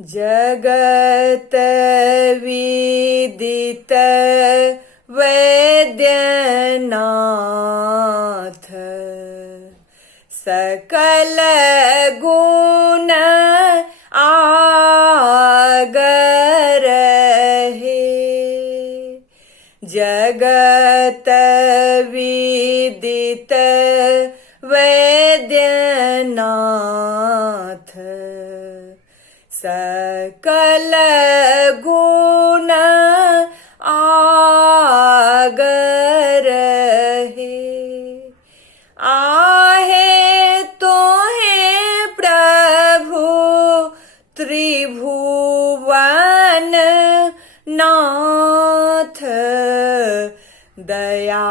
जगत विदित वैद्यनाथ सकल गुण आगर है। जगत विदित वैद्यनाथ सकल गुण आगर है। आहे तो है प्रभु त्रिभुवन नाथ दया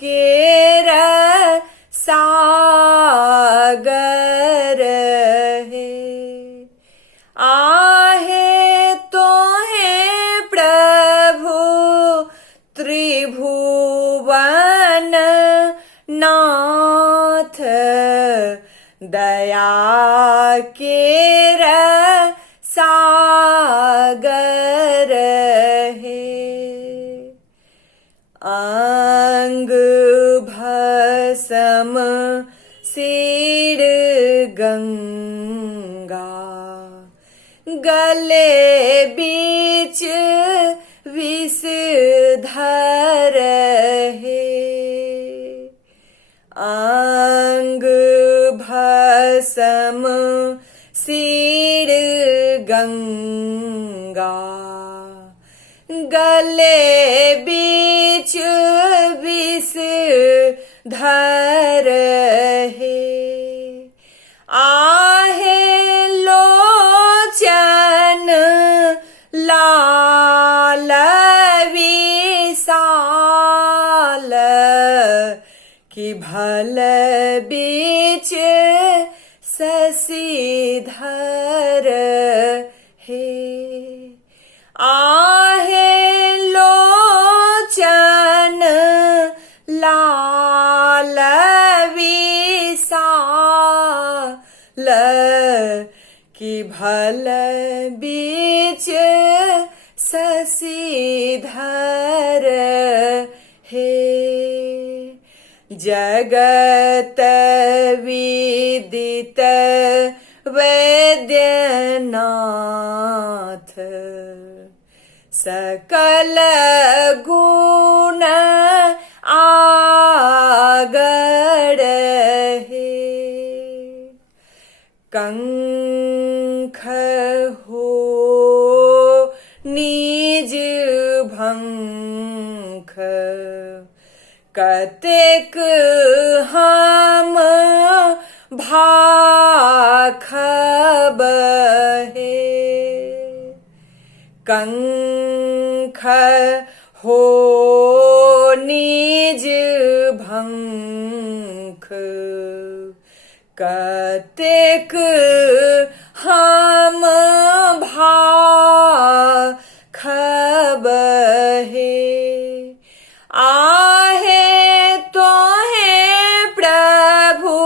केर सागर है। आहे तो है प्रभु त्रिभुवन नाथ दया केर सागर है। अंग भस्म सिर गंगा गले बीच विषधर है। अंग भस्म सिर गंगा गले बीच विषधर है। आहे लोचन लाल विशाल कि भल बीच शशिधर है। आहे लोचन लाल विशाल कि भल बीच शशिधर है। जगत विदित वैद्यनाथ सकल गुण आगड़ है। कंख हो निज भंख कतेक हम भाखब है। कंख हो निज भंख कतेक हम भाखब है। आहे तो है प्रभु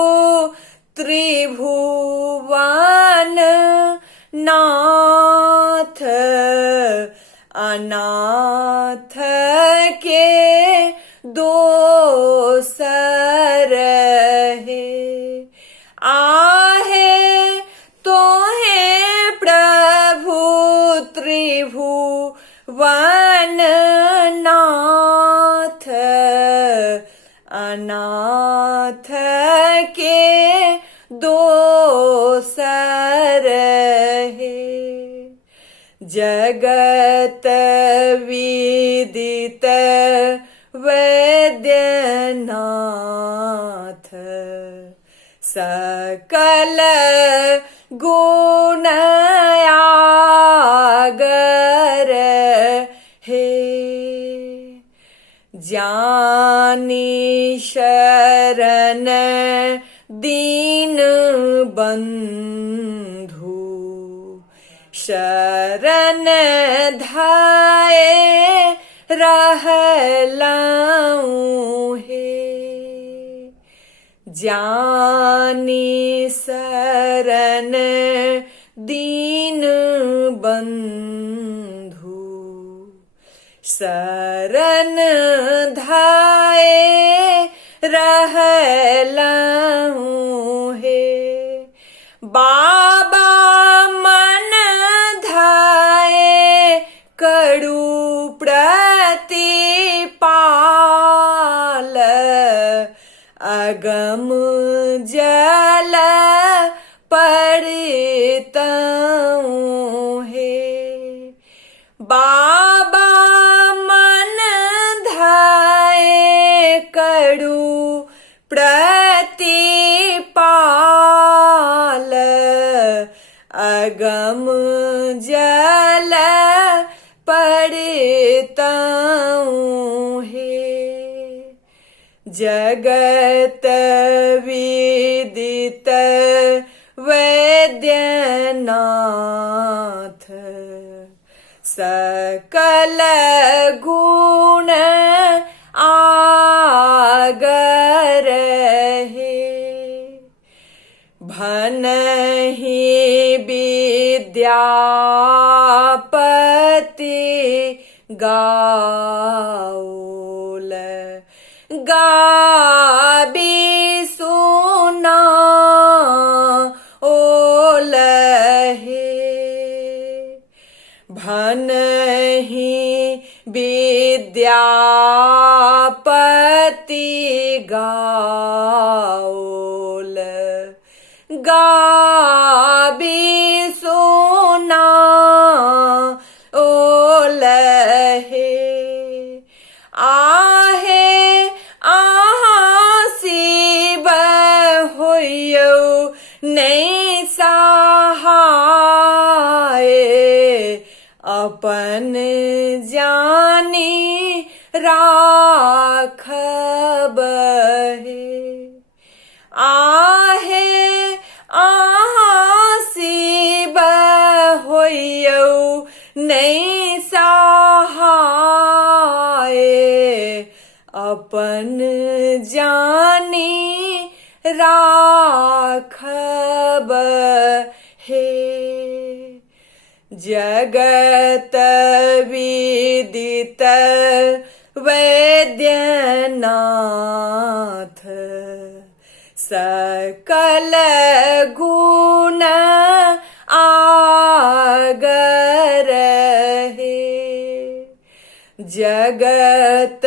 त्रिभुवन नाथ अनाथ के दोसर है। आहे तो है प्रभु त्रिभुवन नाथ अनाथ के दोसर है। जगत विदित वैद्यनाथ सकल गुण आगर है। जानी शरण दीन बंधु शरण धाये रहलाऊं है। जानी शरण दीन बंधु शरण धाये रहलहूँ हे बाबा मन धाये कड़ू प्रतिपाल अगम जल पड़ितऊँ हे बाबा मन धाये कड़ू प्रतिपाल अगम जल पड़ितऊँ हे जगत विदित वैद्यनाथ सकल गुण आगर हे भनहि विद्यापति गाओल गाबी सुना ओल हे भनहि विद्यापति गाओल गाबी सुना ओल हे आहे शिव होइयो नहीं सहाय अपन जानी राखब हे आहे शिव होइयो नहीं सहाय अपन जानी राखब हे जगत विदित वैद्यनाथ सकल गुण आगर हे जगत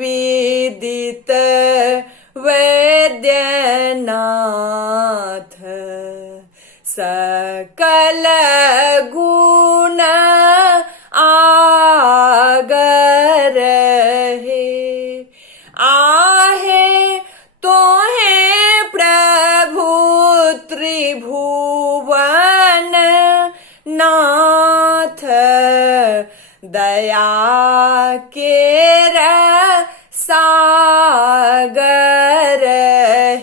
विदित वैद्यनाथ सकल गुण आगर हे आहे तोहे प्रभु त्रिभुवन नाथ दया केर सागर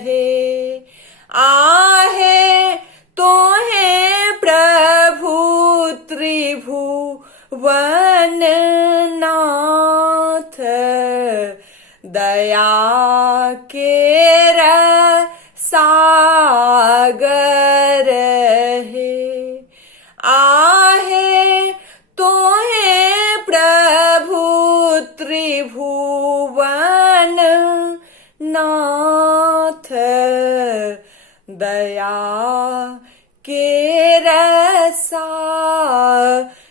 हे आहे तोहे प्रभु त्रिभुवन नाथ दया केर सागर हे आहे तोहे प्रभु त्रिभुवन नाथ दया केर सागर